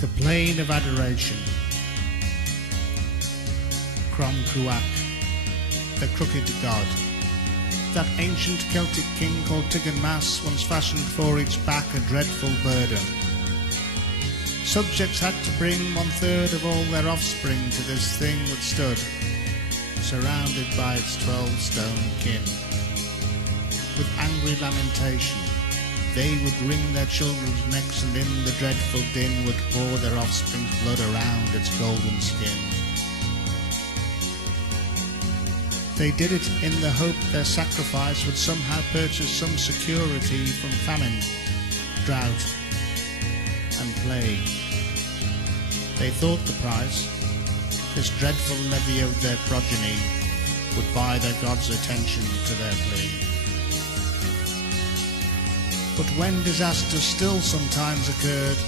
The plain of Adoration. Crom Cruach, the crooked god. That ancient Celtic king called Tigernmas once fashioned for each back a dreadful burden. Subjects had to bring 1/3 of all their offspring to this thing that stood, surrounded by its 12-stone kin. With angry lamentation, they would wring their children's necks, and in the dreadful din would pour their offspring's blood around its golden skin. They did it in the hope their sacrifice would somehow purchase some security from famine, drought, and plea. They thought the price, this dreadful levy of their progeny, would buy their gods' attention to their plea. But when disaster still sometimes occurred,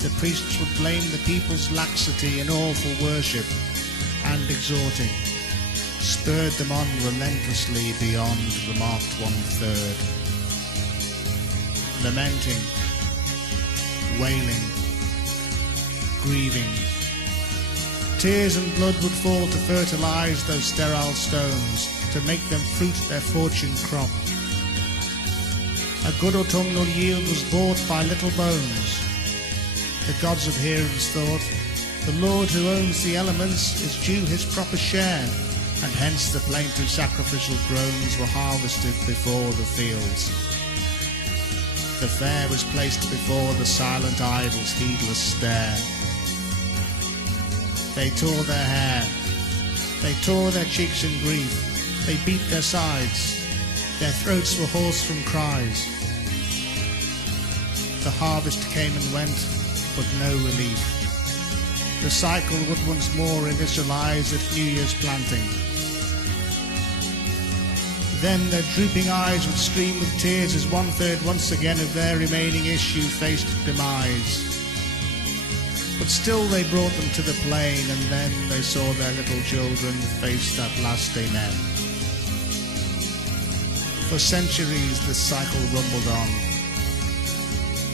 the priests would blame the people's laxity in awful worship, and exhorting, spurred them on relentlessly beyond the marked 1/3. Lamenting, wailing, grieving, tears and blood would fall to fertilize those sterile stones, to make them fruit their fortune crop. A good autumnal yield was bought by little bones. The gods' adherents thought, the Lord who owns the elements is due his proper share, and hence the plaintive sacrificial groans were harvested before the fields. The fair was placed before the silent idol's heedless stare. They tore their hair, they tore their cheeks in grief, they beat their sides, their throats were hoarse from cries. The harvest came and went, but no relief. The cycle would once more initialize at New Year's planting. Then their drooping eyes would stream with tears as 1/3 once again of their remaining issue faced demise. But still they brought them to the plain, and then they saw their little children face that last amen. For centuries this cycle rumbled on,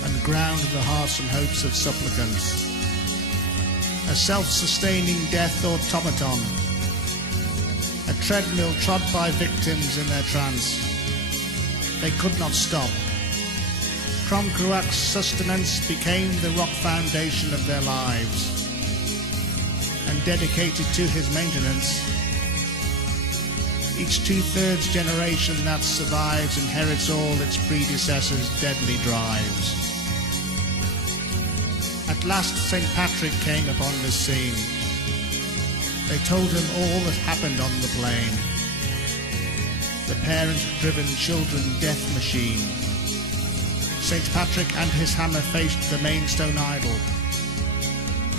and ground the hearts and hopes of supplicants. A self-sustaining death automaton, a treadmill trod by victims in their trance. They could not stop. Cromm Cruach's sustenance became the rock foundation of their lives, and dedicated to his maintenance, each 2/3 generation that survives inherits all its predecessors' deadly drives. At last St. Patrick came upon this scene. They told him all that happened on the plain. The parent-driven children death machine. St. Patrick and his hammer faced the main stone idol,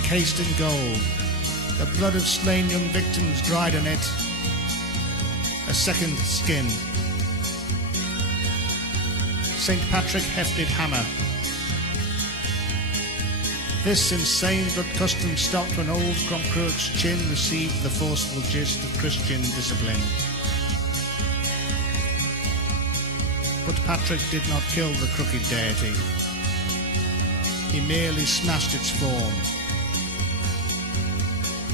cased in gold, the blood of slain young victims dried on it, a second skin. St. Patrick hefted hammer. This insane blood custom stopped when old Crom Cruach's chin received the forceful gist of Christian discipline. But Patrick did not kill the crooked deity. He merely smashed its form.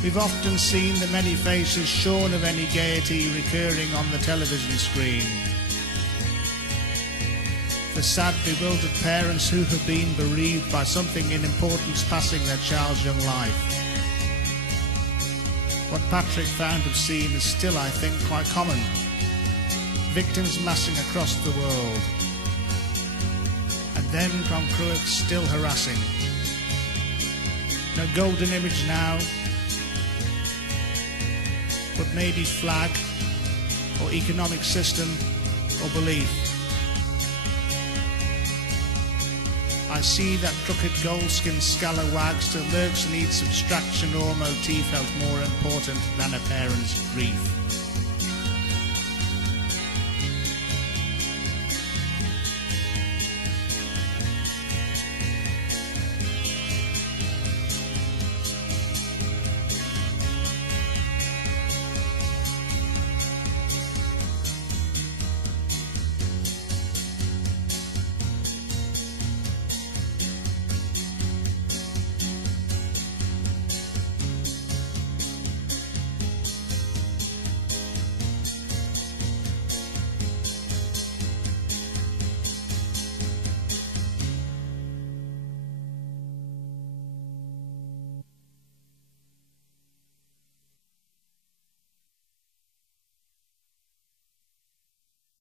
We've often seen the many faces shorn of any gaiety recurring on the television screen. The sad, bewildered parents who have been bereaved by something in importance passing their child's young life. What Patrick found obscene is still, I think, quite common. Victims massing across the world. And then Crom Cruach still harassing. No golden image now, but maybe flag, or economic system, or belief. I see that crooked gold-skinned scalawag still lurks and needs abstraction or motif felt more important than a parent's grief.